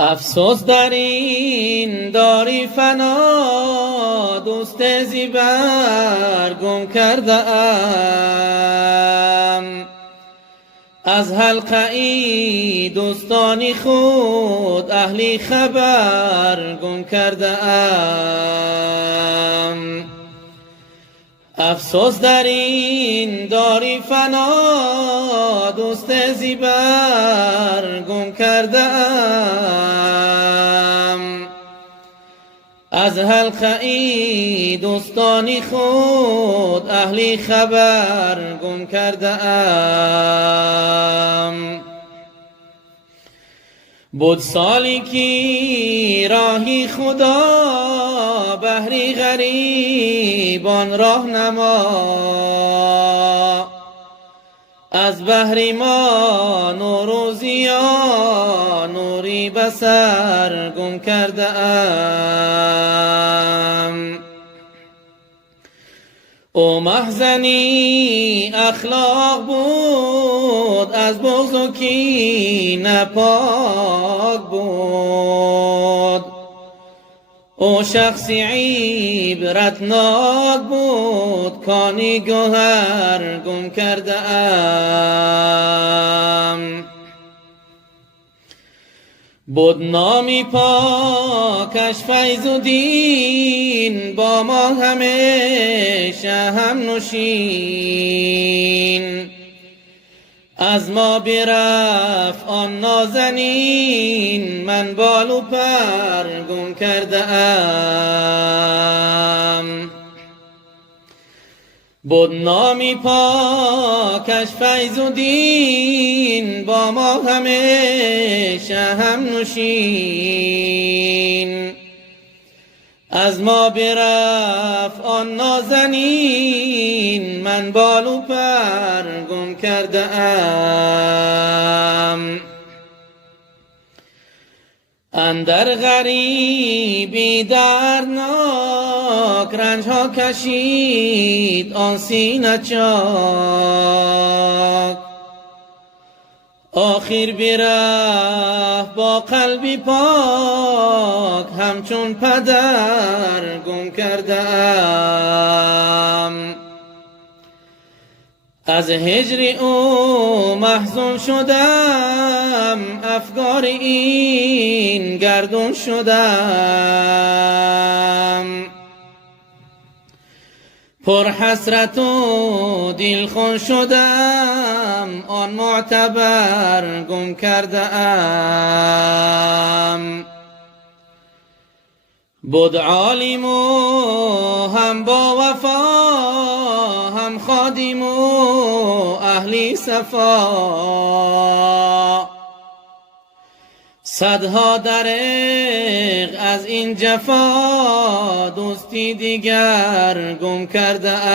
افسوس در این داری فنا، دوست زیبر گم کرده ام. از حلقه ای دوستانی خود اهلی خبر گم کرده ام. افسوس در این داری فنا، دوست زیبر گم کرده ام. از حلقه ای دوستانی خود اهلی خبر گم کرده ام. بود سالی کی راهی خدا، بهری غریبان راهنما. از بهر ما نور و ضیا، نوری بصر گم کرده ام. او محزنی اخلاق بود، از بغض و کینه پاک بود. او شخصی عبرتناک بود، کانی گوهر گم کرده ام. بود نامی پاکش فیض و دین، با ما همیشه هم نوشین. از ما برفت آن نازنین، من بال و پر گم کرده ام. بود نامی پاکش فیض و دین، با ما همیشه هم نوشین. از ما برفت آن نازنین، من بال و پر گم کرده ام. اندر غریبی دردناک، رنج ها کشید آن سینه چاک. آخر برفت با قلبی پاک، همچون پدر گم کرده ام. از هجر او محزون شدم، افگار این گردون شدم. پر حسرت و دلخون شدم، آن معتبر گم کرده ام. بود عالم و هم با وفا، هم خادم و اهلی صفا. صدها دریغ از این جفا، دوستی دیگر گم کرده ام.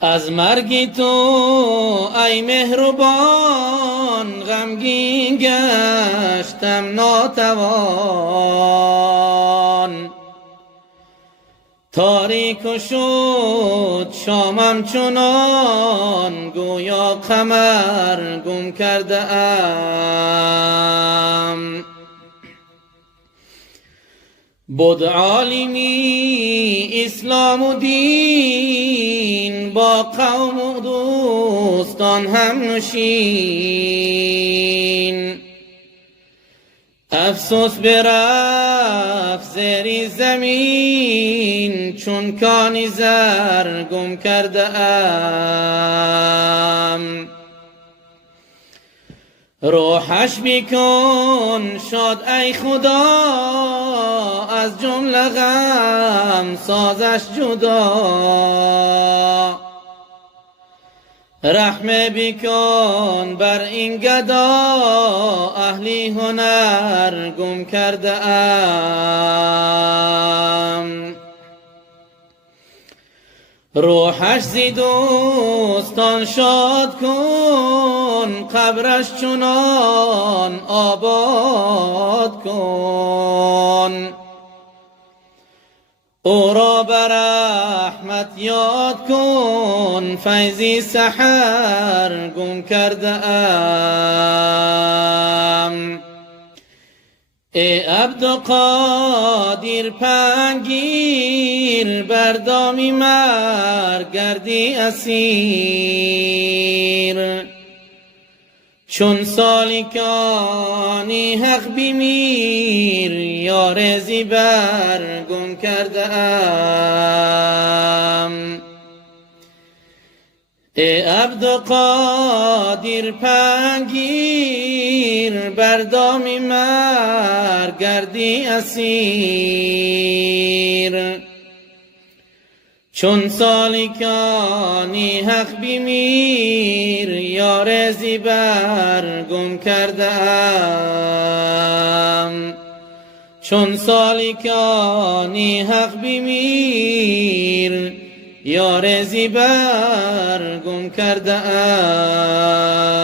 از مرگ تو ای مهربان، غمگین گشتم ناتوان. تاریک و شد شامم چنان، گویا قمر گم کرده ام. بود عالمی اسلام و دین، با قوم و دوستان هم نشین. افسوس برفت زیر زمین، چون کانی زر گم کرده ام. روحش بکن شاد ای خدا، از جمله غم سازش جدا. رحم بکن بر این گدا، اهلی هنر گم کرده ام. روحش زی دوستان شاد کن، قبرش چنان آباد کن. او را به رحمت یاد کن، فیضی سحر گم کرده ام. ای عبدالقادر پنگیر، بر دامی مرگ گردی اسیر. چون سالکانی حق بمیر، یار زیبر گم کرده ام. ای عبدالقادر پنگیر، بر دام مرگ گردی اسیر. چون سالکانی حق بمیر، یار زیبر گم کرده ام. چون سالکانی حق بمیر، یار زیبر گم کرده ام.